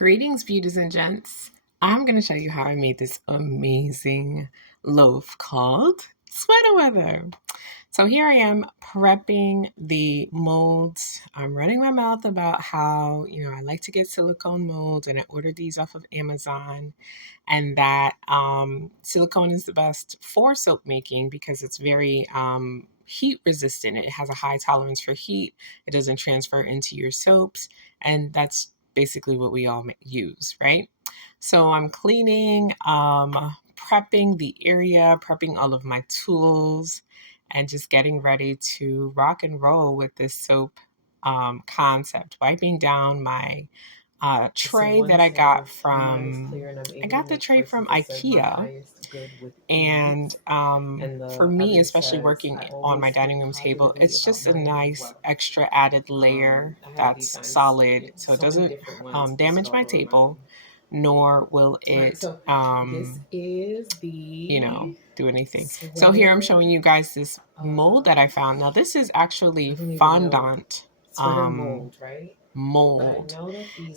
Greetings, beauties and gents. I'm going to show you how I made this amazing loaf called Sweater Weather. So here I am prepping the molds. I'm running my mouth about how, I like to get silicone molds and I ordered these off of Amazon, and that silicone is the best for soap making because it's very heat resistant. It has a high tolerance for heat. It doesn't transfer into your soaps, and that's basically what we all use, right? So I'm cleaning, prepping the area, prepping all of my tools, and just getting ready to rock and roll with this soap concept. Wiping down my tray that I got the tray from IKEA. And for me, especially working on my dining room table, it's just a nice extra added layer that's solid so it doesn't damage my table, nor will it, do anything. So here I'm showing you guys this mold that I found. Now, this is actually fondant mold.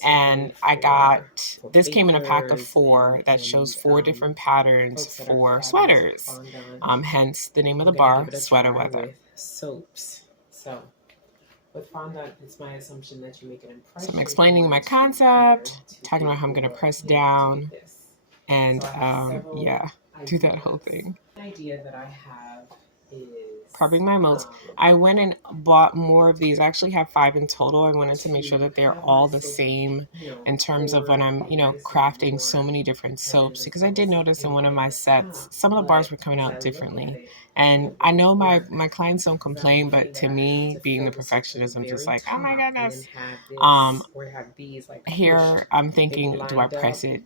And I got this came in a pack of 4 that shows 4 different patterns for sweaters. Hence the name of the bar, Sweater Weather. Soaps. So with fondant, it's my assumption that you make an impression. So I'm explaining my concept, talking about how I'm going to press down, and do that whole thing. The idea that I have is prepping my molds. I went and bought more of these. I actually have 5 in total. I wanted to make sure that they're all the same in terms of when I'm, crafting so many different soaps, because I did notice in one of my sets, some of the bars were coming out differently. And I know my clients don't complain, but to me, being the perfectionist, I'm just like, oh my goodness. Here I'm thinking, do I press it,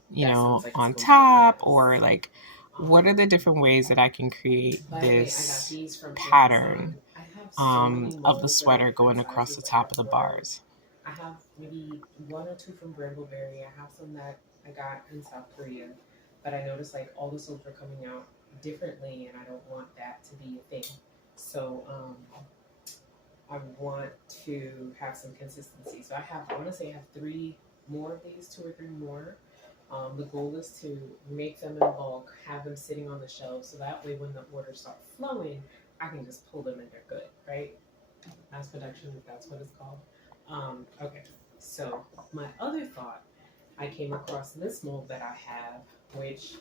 on top, or like, what are the different ways that I can create this pattern of the sweater going across the top of the bars? I have maybe 1 or 2 from Brambleberry. I have some that I got in South Korea, but I noticed like all the soaps are coming out differently, and I don't want that to be a thing. So I want to have some consistency. So I want to say I have 3 more of these, 2 or 3 more. The goal is to make them in bulk, have them sitting on the shelf, so that way when the orders start flowing, I can just pull them and they're good, right? Mass production, if that's what it's called. Okay, so my other thought, I came across this mold that I have, which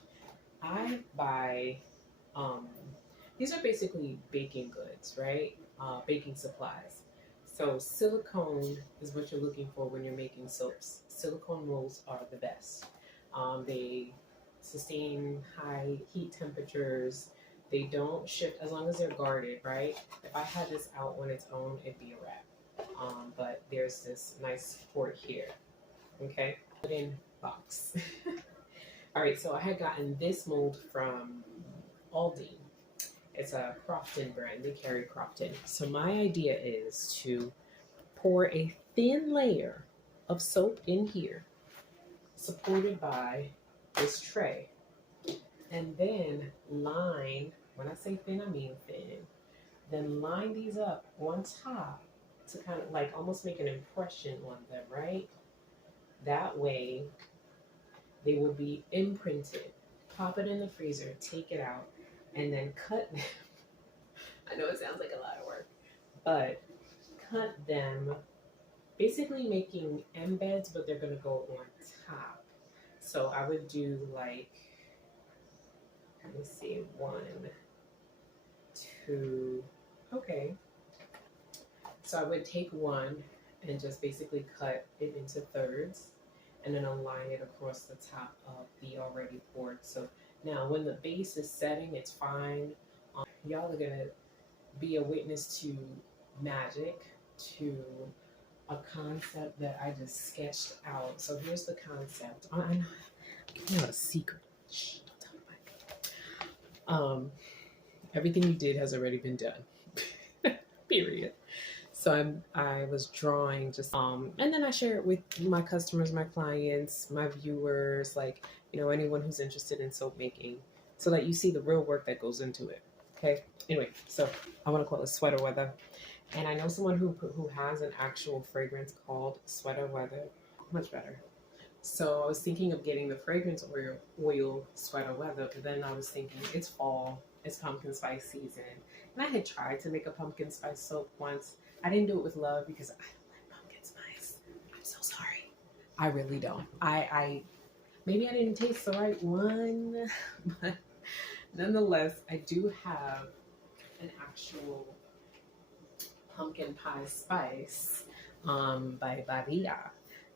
I buy. These are basically baking goods, right? Baking supplies. So silicone is what you're looking for when you're making soaps. Silicone molds are the best. They sustain high heat temperatures. They don't shift as long as they're guarded, right? If I had this out on its own, it'd be a wrap. But there's this nice support here. Okay, put in box. All right, so I had gotten this mold from Aldi. It's a Crofton brand. They carry Crofton. So my idea is to pour a thin layer of soap in here, supported by this tray, and then line, when I say thin, I mean thin, then line these up on top to kind of like almost make an impression on them, right? That way they will be imprinted. Pop it in the freezer, take it out, and then cut them. I know it sounds like a lot of work, but cut them, basically making embeds, but they're going to go on top. So I would do like, let me see, 1, 2, okay. So I would take one and just basically cut it into thirds and then align it across the top of the already poured. So now when the base is setting, it's fine. Y'all are gonna be a witness to magic, to a concept that I just sketched out. So here's the concept. I'm not a secret. Shh, don't tell anybody. Everything you did has already been done. Period. So I was drawing just and then I share it with my customers, my clients, my viewers, like, anyone who's interested in soap making, so that you see the real work that goes into it. Okay. Anyway, so I want to call it Sweater Weather, and I know someone who has an actual fragrance called Sweater Weather. Much better. So I was thinking of getting the fragrance oil sweater weather, but then I was thinking it's fall, it's pumpkin spice season. And I had tried to make a pumpkin spice soap once. I didn't do it with love because I don't like pumpkin spice. I'm so sorry. I really don't. I maybe I didn't taste the right one, but nonetheless, I do have an actual pumpkin pie spice by Badia.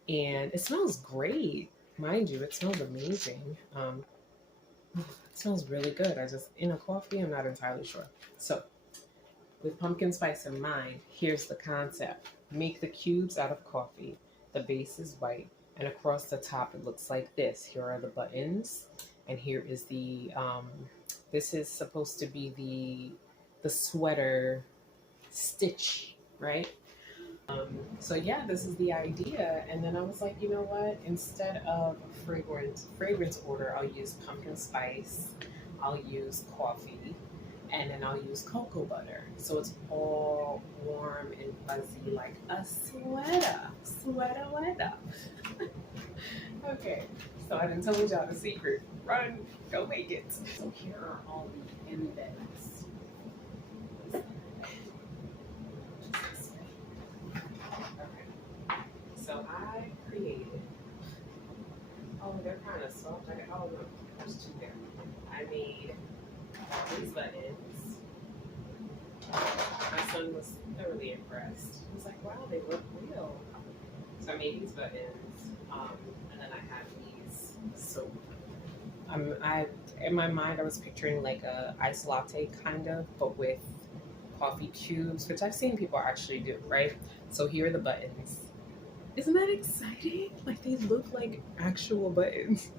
And it smells great. Mind you, it smells amazing. It smells really good. I just, in a coffee, I'm not entirely sure. So, with pumpkin spice in mind, here's the concept. Make the cubes out of coffee. The base is white, and across the top it looks like this. Here are the buttons, and here is the, this is supposed to be the sweater stitch, right? So yeah, this is the idea. And then I was like, you know what? Instead of a fragrance order, I'll use pumpkin spice, I'll use coffee, and then I'll use cocoa butter. So it's all warm and fuzzy like a sweater. Sweater weather. Okay. So I done told y'all the secret. Run, go make it. So here are all the embeds. So I created, oh, they're kind of soft. Oh, no, there's two there. I made these buttons. My son was thoroughly impressed. He was like, wow, they look real. So I made these buttons, and then I have these soap. In my mind, I was picturing like a iced latte kind of, but with coffee cubes, which I've seen people actually do, right? So here are the buttons. Isn't that exciting? Like they look like actual buttons.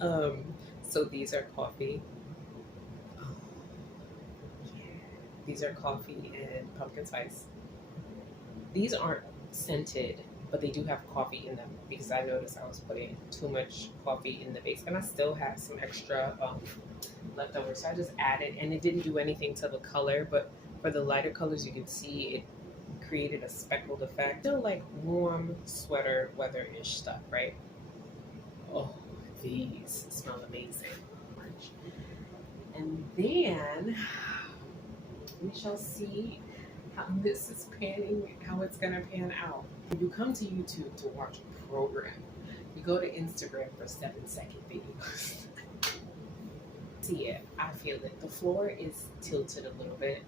um, so these are coffee. Oh, yeah. These are coffee and pumpkin spice. These aren't scented, but they do have coffee in them because I noticed I was putting too much coffee in the base, and I still have some extra left over. So I just added, and it didn't do anything to the color, but for the lighter colors, you can see it created a speckled effect. Still like warm sweater weather-ish stuff, right? Oh, these smell amazing. And then we shall see how this is panning, how it's gonna pan out. When you come to YouTube to watch a program, you go to Instagram for 7-second videos. See it, I feel it. The floor is tilted a little bit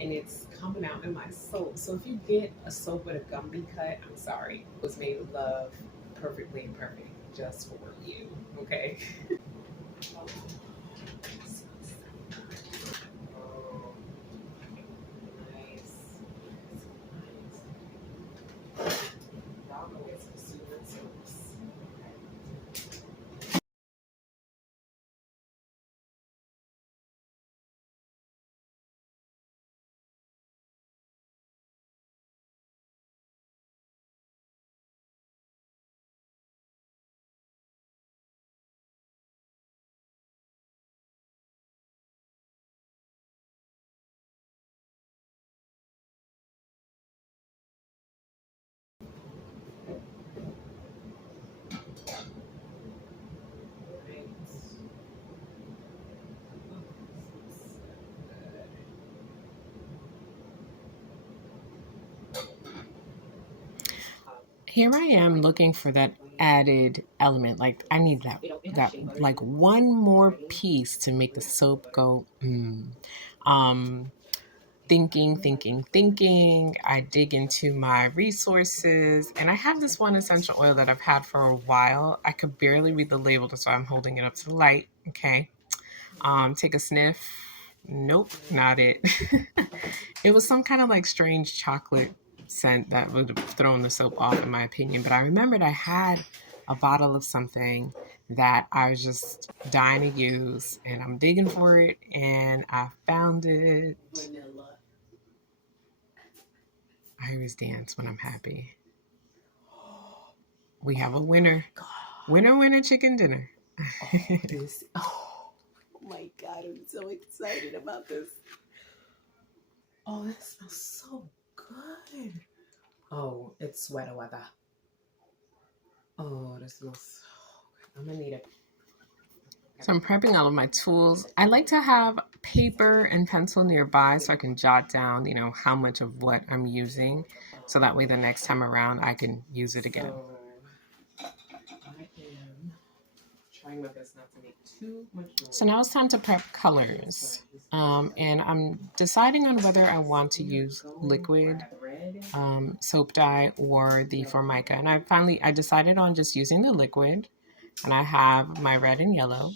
and it's coming out in my soap. So if you get a soap with a Gumby cut, I'm sorry. It was made with love, perfectly imperfect, just for you, okay? Oh, nice. Y'all know it's consuming soaps. Right. Here I am looking for that added element. Like I need that like one more piece to make the soap go Um thinking. I dig into my resources and I have this one essential oil that I've had for a while. I could barely read the label, that's why I'm holding it up to the light. Okay. Take a sniff. Nope, not it. It was some kind of like strange chocolate scent that would have thrown the soap off, in my opinion. But I remembered I had a bottle of something that I was just dying to use, and I'm digging for it, and I found it. Vanilla. I always dance when I'm happy. We have a winner. God. Winner, chicken dinner. Oh my God, I'm so excited about this. Oh, that smells so good. Oh, it's sweater weather. Oh, this smells so good. I'm gonna need it. So I'm prepping all of my tools. I like to have paper and pencil nearby so I can jot down, how much of what I'm using. So that way the next time around I can use it again. So I am trying my best not to make too much noise. So now it's time to prep colors. And I'm deciding on whether I want to use liquid soap dye or the Formica. And I decided on just using the liquid. And I have my red and yellow.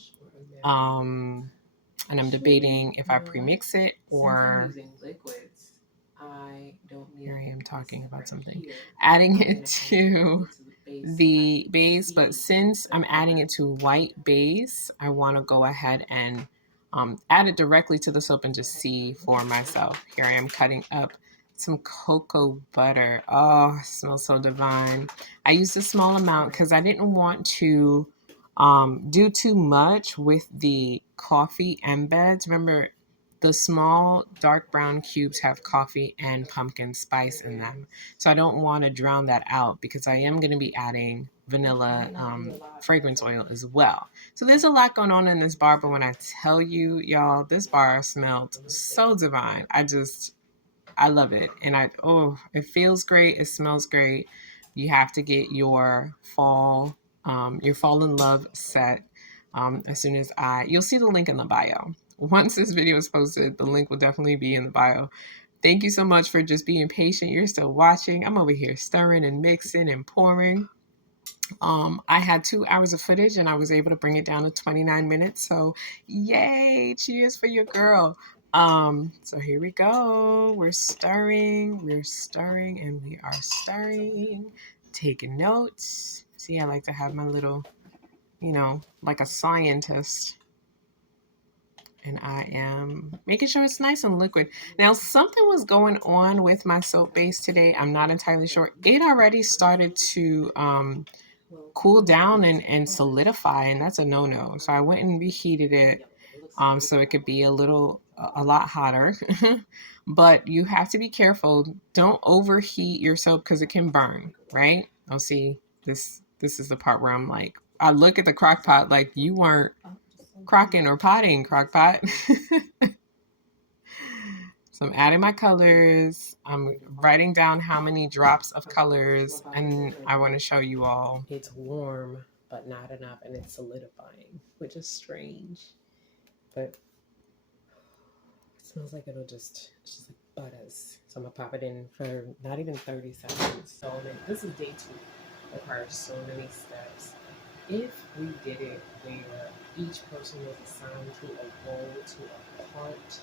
And I'm debating if I premix it or here I am talking about something, adding it to the base. But since I'm adding it to white base, I want to go ahead and add it directly to the soap and just see for myself. Here I am cutting up some cocoa butter. Oh, it smells so divine. I used a small amount because I didn't want to do too much with the coffee embeds. Remember, the small dark brown cubes have coffee and pumpkin spice in them. So I don't want to drown that out because I am going to be adding vanilla fragrance oil as well. So there's a lot going on in this bar, but when I tell you, y'all, this bar smelled so divine. I love it. And it feels great. It smells great. You have to get your fall in love set as soon as you'll see the link in the bio. Once this video is posted, the link will definitely be in the bio. Thank you so much for just being patient. You're still watching. I'm over here stirring and mixing and pouring. I had 2 hours of footage and I was able to bring it down to 29 minutes. So yay, cheers for your girl. So here we go. We're stirring, and we are stirring, taking notes. See, I like to have my little, like a scientist. And I am making sure it's nice and liquid. Now, something was going on with my soap base today. I'm not entirely sure. It already started to cool down and solidify, and that's a no-no. So I went and reheated it so it could be a lot hotter. But you have to be careful. Don't overheat your soap because it can burn, right? Oh, see, this is the part where I'm like, I look at the crock pot like you weren't crocking or potting, crock pot. So I'm adding my colors. I'm writing down how many drops of colors, and I want to show you all. It's warm, but not enough, and it's solidifying, which is strange. But it smells like it's just like butters. So I'm gonna pop it in for not even 30 seconds. So this is day 2. Requires so many steps. If we did it where each person was assigned to a role, to a part,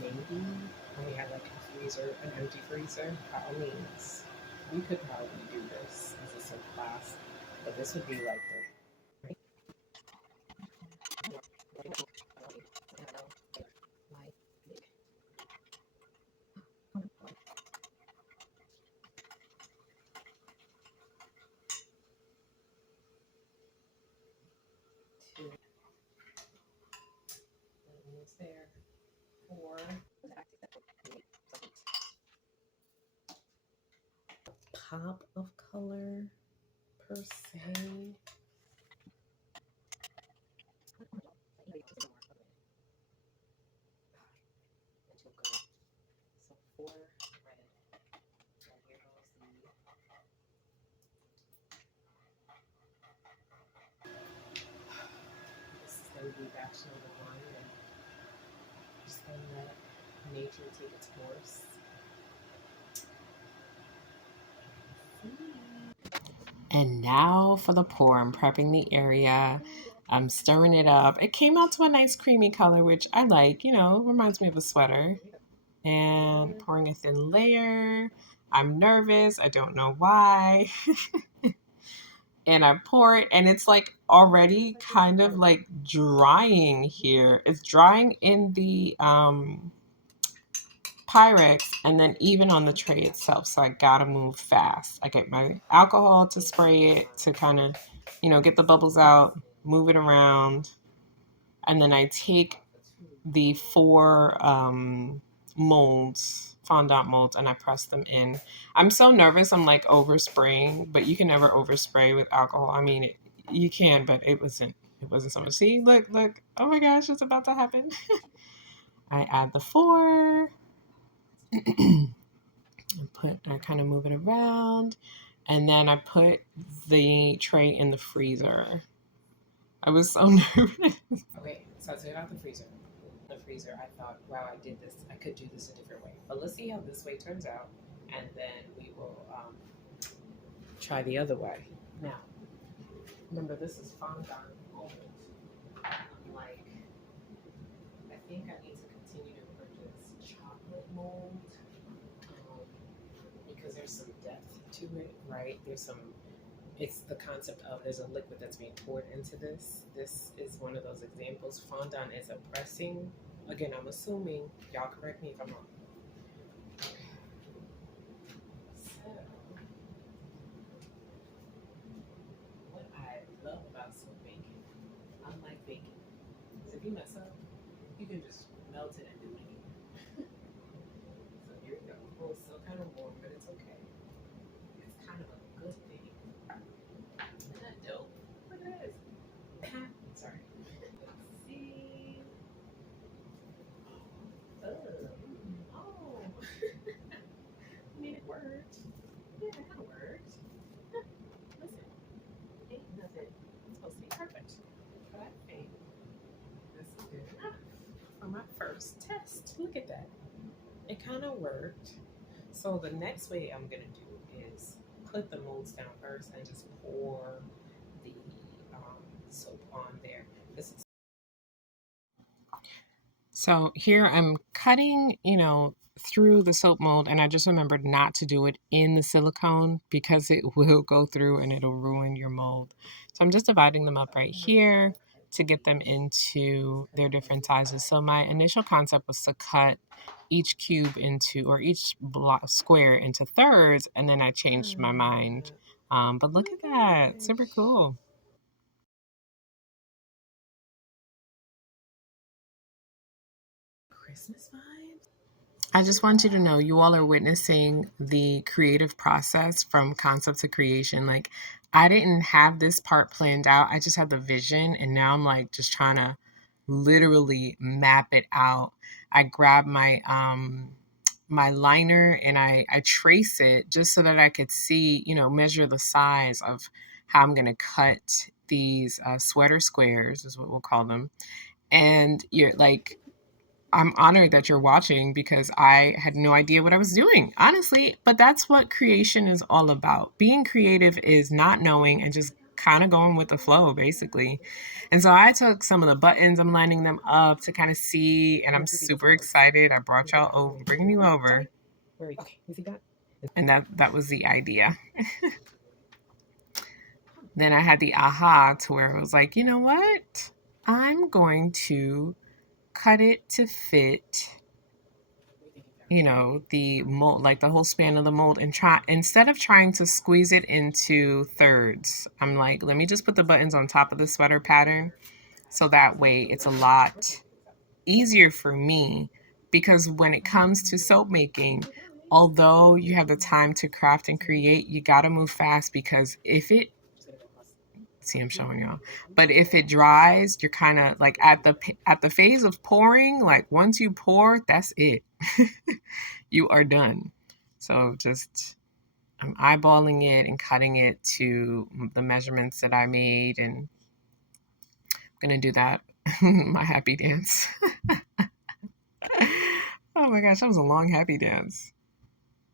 maybe when we had like a freezer, an empty freezer, by all means, we could probably do this as a silk class. But this would be like the there. 4. Pop of color per se. So 4 red. And here goes the this is going to be batch number 1, and just going to let nature take its course. And now for the pour. I'm prepping the area. I'm stirring it up. It came out to a nice creamy color, which I like. Reminds me of a sweater. And pouring a thin layer. I'm nervous. I don't know why. And I pour it, and it's like already kind of like drying here. It's drying in the Pyrex and then even on the tray itself. So I gotta move fast. I get my alcohol to spray it to kind of, get the bubbles out, move it around. And then I take the 4 molds fondant molds and I press them in. I'm so nervous. I'm like overspraying, but you can never overspray with alcohol. I mean, you can, but it wasn't. It wasn't so much. See, look, look. Oh my gosh, it's about to happen. I add the four. I kind of move it around, and then I put the tray in the freezer. I was so nervous. Okay, so I took it out the freezer. The freezer, I thought, wow, I did this. I could do this a different way. But let's see how this way turns out, and then we will try the other way. Now, remember, this is fondant mold. Like, I think I need to continue to purchase chocolate mold because there's some depth to it, right? It's the concept of there's a liquid that's being poured into this. This is one of those examples. Fondant is a pressing. Again, I'm assuming, y'all correct me if I'm wrong. So, what I love about soap baking, unlike baking, is if you mess up, you can just melt it and do it again. So here we go. Oh, it's still kind of warm, but it's okay. It's kind of a good thing. Isn't that dope? Look at this. Sorry. Let's see. Oh. I mean, it worked. Yeah, it kind of worked. Listen, ain't nothing supposed to be perfect. But I think this is good enough for my first test. Look at that. It kind of worked. So the next way I'm going to do is put the molds down first and just pour the soap on there. This is So here I'm cutting, through the soap mold, and I just remembered not to do it in the silicone because it will go through and it'll ruin your mold. So I'm just dividing them up right here to get them into their different sizes. So my initial concept was to cut each cube into, or each block, square into thirds, and then I changed my mind. But look at that, super cool. Christmas vibes. I just want you to know you all are witnessing the creative process from concept to creation. Like, I didn't have this part planned out. I just had the vision, and now I'm like just trying to literally map it out. I grab my liner and I trace it just so that I could see, measure the size of how I'm gonna cut these sweater squares, is what we'll call them. And you're like, I'm honored that you're watching because I had no idea what I was doing, honestly. But that's what creation is all about. Being creative is not knowing and just kind of going with the flow, basically. And so I took some of the buttons, I'm lining them up to kind of see, and I'm super excited. I brought y'all over, bringing you over, Where are you? Okay, you see that? and that was the idea. Then I had the aha to where I was like, you know what? I'm going to cut it to fit the mold, like the whole span of the mold, and try, instead of trying to squeeze it into thirds, I'm like, let me just put the buttons on top of the sweater pattern so that way it's a lot easier for me, because when it comes to soap making, although you have the time to craft and create, you got to move fast, because if it, see, I'm showing y'all, but if it dries, you're kind of like at the phase of pouring, like once you pour, that's it. You are done. So just, I'm eyeballing it and cutting it to the measurements that I made, and I'm gonna do that. My happy dance. Oh my gosh, that was a long happy dance.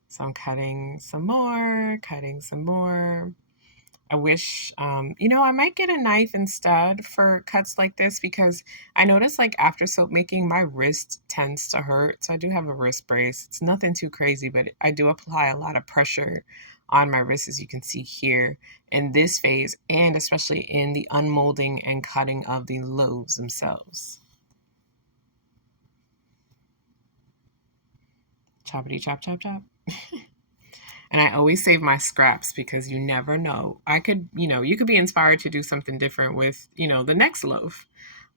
So I'm cutting some more, cutting some more. I wish, I might get a knife instead for cuts like this, because I notice like after soap making, my wrist tends to hurt. So I do have a wrist brace. It's nothing too crazy, but I do apply a lot of pressure on my wrist, as you can see here in this phase, and especially in the unmolding and cutting of the loaves themselves. Choppity chop, chop, chop. And I always save my scraps because you never know. You could be inspired to do something different with, the next loaf.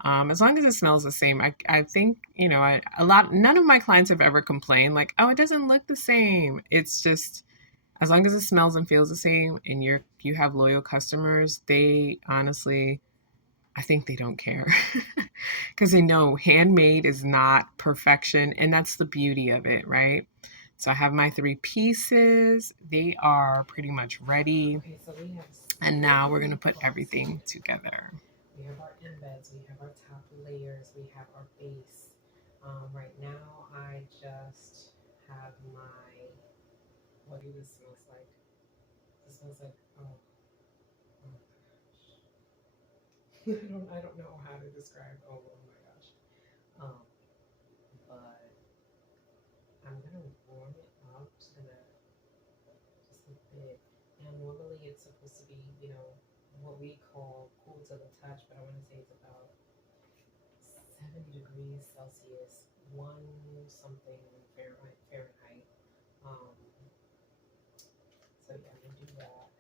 As long as it smells the same, I think, none of my clients have ever complained like, oh, it doesn't look the same. It's just, as long as it smells and feels the same and you have loyal customers, they honestly, I think they don't care because they know handmade is not perfection. And that's the beauty of it, right? So I have my 3 pieces. They are pretty much ready. Okay, so we have And now we're going to several put parts everything here. together. We have our embeds, we have our top layers, we have our base. Right now, I just have my. What do this smells like? This smells like, oh my gosh. I don't know how to describe. Oh my gosh. Um, but I'm gonna warm it up just a bit. And normally it's supposed to be, what we call cool to the touch, but I want to say it's about 70 degrees Celsius, one something Fahrenheit. Fahrenheit. Um, so yeah, we do that.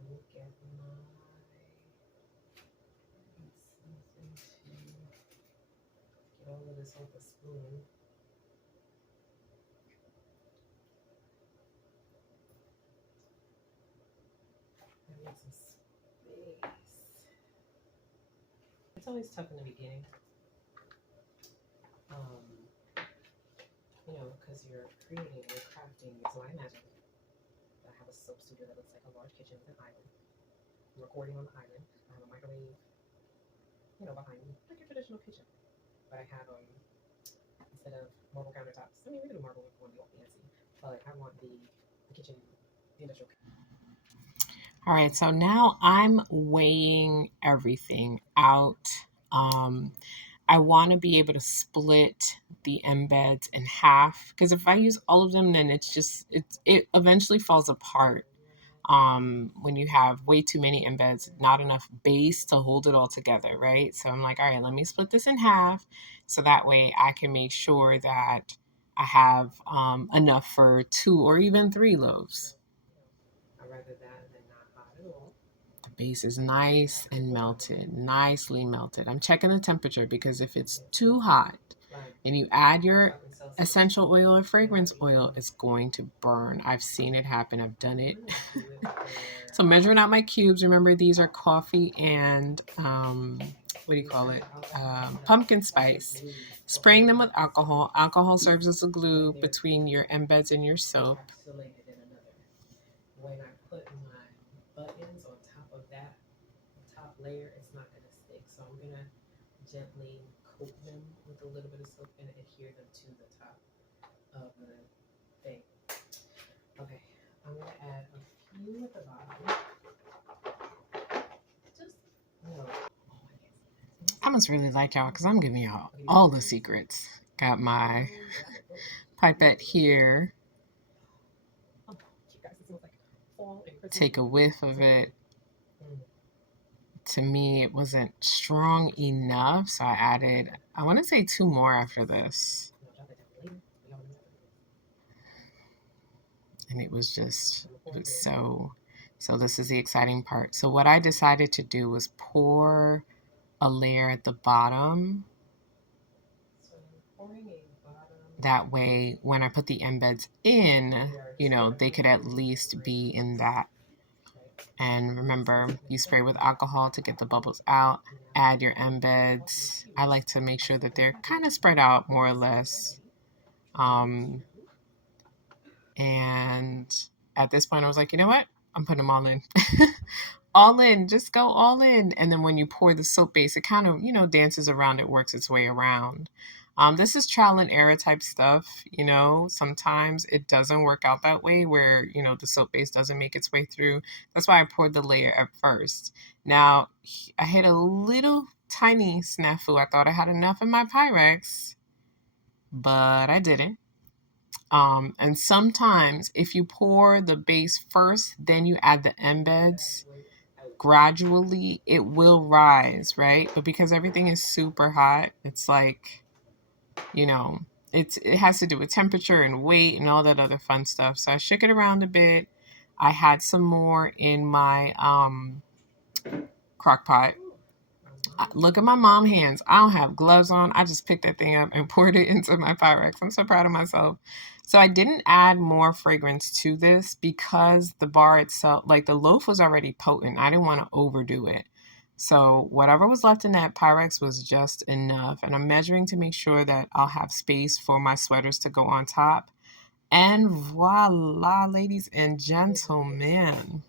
Let me get all of this off the spoon. I need some space. It's always tough in the beginning, um, because you're creating, you're crafting. So I imagine that I have a soap studio that looks like a large kitchen with an island. I'm recording on the island. I have a microwave, behind me, like a traditional kitchen. But I have instead of marble countertops. I mean, we can do marble if we want to be all fancy, but I want the kitchen, the industrial. All right, so now I'm weighing everything out. Um, I want to be able to split the embeds in half because if I use all of them, then it eventually falls apart. When you have way too many embeds, not enough base to hold it all together, right? So I'm like, all right, let me split this in half so that way I can make sure that I have enough for 2 or even 3 loaves. I'd rather that than not hot at all. The base is And then I nice have to and boil melted, nicely melted. I'm checking the temperature because if it's it. too hot Like, and you add we're your talking Celsius. essential oil or It might fragrance be oil, warmer. it's going to burn. I've seen it happen, I've done I'm it. gonna do it where So measuring out my cubes, remember these are coffee and what do you we call spread it? the alcohol on Pumpkin like a spice. glue. So Spraying them with everything is alcohol. Alcohol serves as a right glue there between your embeds and your soap. encapsulated in another. When I put my buttons on top of that top layer, it's not gonna stick. So I'm gonna gently coat them with a little bit of soap and adhere them to the top of the thing. Okay, I'm gonna add a few at the bottom. Just no. I must really like y'all because I'm giving y'all all the secrets. Got my pipette here. Oh, you guys, it smells like fall and Christmas. Take a whiff of it. To me, it wasn't strong enough, so I added, I want to say 2 more after this. And it was so this is the exciting part. So what I decided to do was pour a layer at the bottom. That way, when I put the embeds in, they could at least be in that. And remember, you spray with alcohol to get the bubbles out. Add your embeds. I like to make sure that they're kind of spread out more or less. And at this point, I was like, you know what? I'm putting them all in. All in, just go all in. And then when you pour the soap base, it kind of, dances around, it works its way around. This is trial and error type stuff. Sometimes it doesn't work out that way where, the soap base doesn't make its way through. That's why I poured the layer at first. Now, I hit a little tiny snafu. I thought I had enough in my Pyrex, but I didn't. And sometimes if you pour the base first, then you add the embeds gradually, it will rise, right? But because everything is super hot, it's like, it has to do with temperature and weight and all that other fun stuff. So I shook it around a bit. I had some more in my crock pot. Look at my mom hands. I don't have gloves on. I just picked that thing up and poured it into my Pyrex. I'm so proud of myself. So I didn't add more fragrance to this because the bar itself, like the loaf was already potent. I didn't want to overdo it. So whatever was left in that Pyrex was just enough. And I'm measuring to make sure that I'll have space for my sweaters to go on top. And voila, ladies and There's a gentlemen.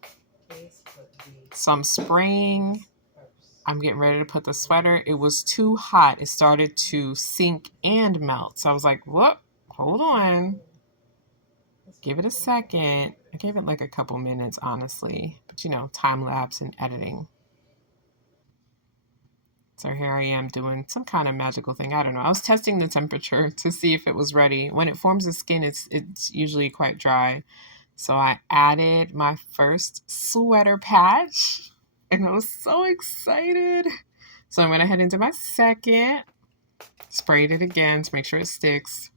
place put the So I'm spraying. fragrance first. I'm getting ready to put the And then sweater. It was too hot. It started to sink and melt. So I was like, whoop, hold on. this Give one it a comes with second. I fragrance. gave it like a couple minutes, honestly. But time lapse and editing. So here I am doing some kind of magical thing. I don't know. I was testing the temperature to see if it was ready. When it forms the skin, it's usually quite dry. So I added my first sweater patch and I was so excited. So I went ahead and did my second, sprayed it again to make sure it sticks.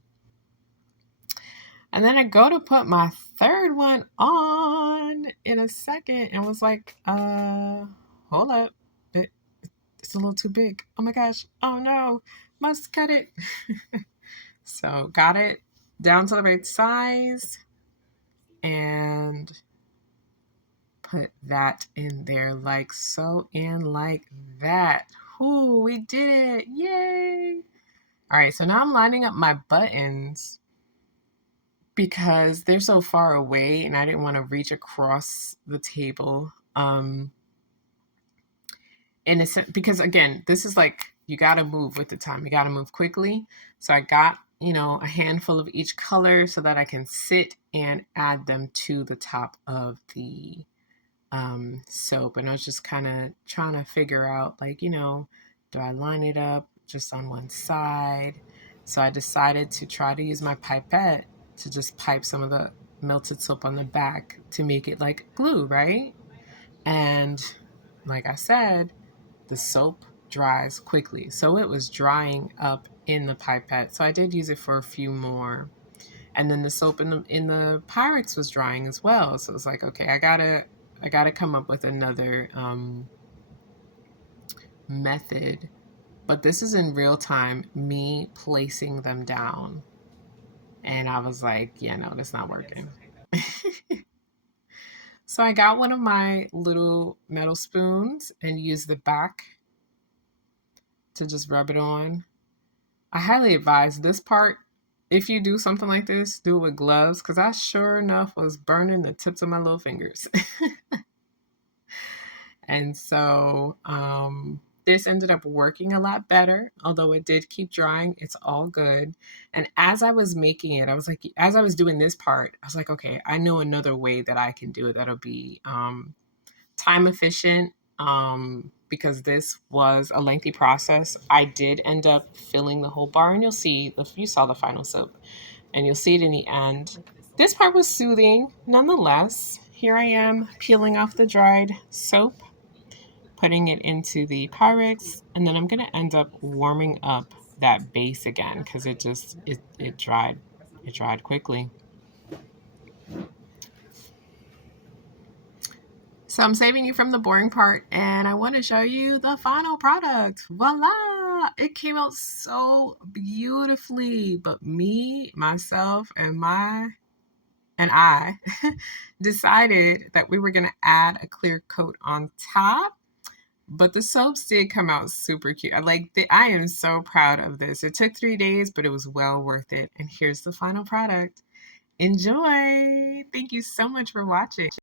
And then I go to put my third one on in a second and was like, hold up. It's a little too big. Oh my gosh. Oh no. Must cut it. So got it down to the right size and put that in there like so and like that. Ooh, we did it. Yay. All right, so now I'm lining up my buttons because they're so far away and I didn't want to reach across the table. In a sense, because again, this is like you got to move with the time. You got to move quickly. So I got, a handful of each color so that I can sit and add them to the top of the soap. And I was just kind of trying to figure out, like, do I line it up just on one side? So I decided to try to use my pipette to just pipe some of the melted soap on the back to make it like glue, right? And like I said, the soap dries quickly. So it was drying up in the pipette. So I did use it for a few more. And then the soap in the Pyrex was drying as well. So it was like, okay, I gotta come up with another method. But this is in real time, me placing them down. And I was like, yeah, no, that's not working. So I got one of my little metal spoons and used the back to just rub it on. I highly advise this part. If you do something like this, do it with gloves because I sure enough was burning the tips of my little fingers. And so this ended up working a lot better, although it did keep drying. It's all good. And as I was making it, I was like, as I was doing this part, I was like, okay, I know another way that I can do it that'll be time efficient. Because this was a lengthy process, I did end up filling the whole bar, and you saw the final soap, and you'll see it in the end. Like this This one. part was soothing, nonetheless. Here I am peeling off the dried soap, putting it into the Pyrex, and then I'm gonna end up warming up that base again because it dried quickly. So I'm saving you from the boring part and I want to show you the final product. Voila! It came out so beautifully, but me, myself, and I decided that we were going to add a clear coat on top. But the soaps did come out super cute. I am so proud of this. It took 3 days, but it was well worth it. And here's the final product. Enjoy. Thank you so much for watching.